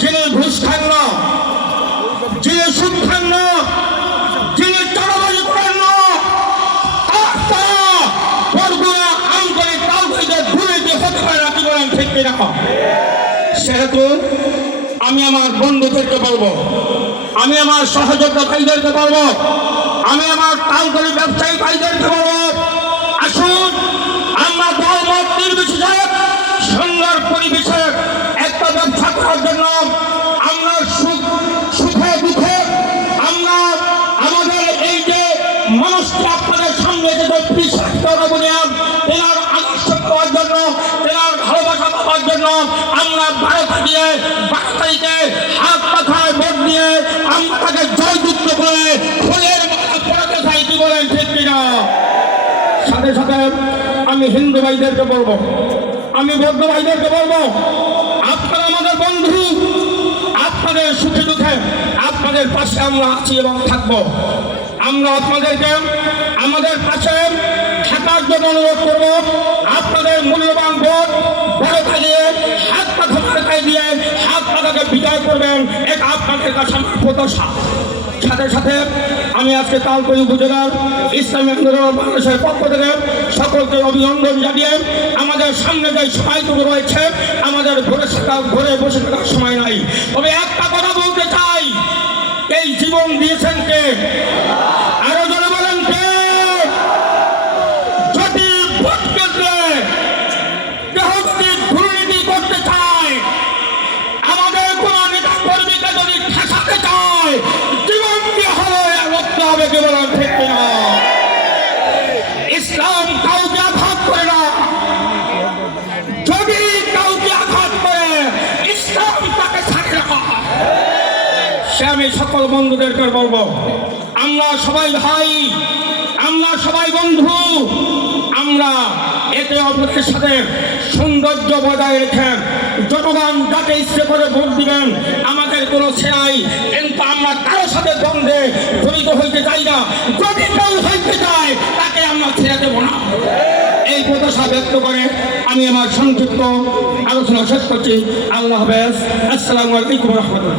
যিনি ঘুষ খান না যিনি সুদ খান না যিনি চালাবাজি করেন না আস্থা বরগুনা আমতলি তালতলিতে দুর্নীতি হতে পারে না কি বলেন ঠিক সেহেতু আমি আমার বন্ধুদেরকে বলব, আমি আমার সহযোদ্ধা ভাইদেরকে বলব, আমি আমার তালতলি ব্যবসায়ী ভাইদেরকে বলিয়াম তেনার আদর্শ পাওয়ার জন্য তেনার ভালোবাসা পাওয়ার আমরা বারো তারিখে বারো হাত মাথায় ভোট দিয়ে আমরা তাকে জয়যুক্ত করে ফুলের পড়াতে চাই, কি সাথে সাথে আমি হিন্দু ভাইদেরকে বলব, আমি বৌদ্ধ ভাইদেরকে বলব, আপনারা আমাদের বন্ধু, আপনাদের সুখে দুঃখে আপনাদের পাশে আমরা আছি এবং থাকব। আমরা আপনাদেরকে, আমাদের পাশে থাকার জন্য অনুরোধ করব, আপনাদের মূল্যবান ভোট বড় কাজে হাত পাখা মার্কায় দিয়ে হাত পাখাকে বিজয় করবেন, এক আপনাদের কাছে আমার প্রত্যাশা। সাথে সাথে আমি আজকে তালতলি উপজেলার ইসলামী আন্দোলন বাংলাদেশের পক্ষ থেকে সকলকে অভিনন্দন জানিয়ে আমাদের সামনে যে সময়টুকু রয়েছে, আমাদের ঘরে থাকা, ঘরে বসে থাকার সময় নাই। তবে একটা কথা বলতে চাই, এই জীবন দিয়েছেন কে? সে আমি সকল বন্ধুদেরকে বলব, আমরা সবাই ভাই, আমরা সবাই বন্ধু, আমরা একে অপরের সাথে সৌন্দর্য বজায় রেখে জনগণ যাকে ইচ্ছে করে ভোট দিবেন, আমাদের কোনো ছেড়াই, কিন্তু আমরা কারোর সাথে দ্বন্দ্বে জড়িত হইতে চাই না। যদি কেউ হইতে চায়, তাকে আমরা ছেড়ে দেবো না। এই প্রত্যাশা ব্যক্ত করে আমি আমার সংক্ষিপ্ত আলোচনা শেষ করছি। আল্লাহ হাফেজ। আসসালামু আলাইকুম রহমতুল্লাহ।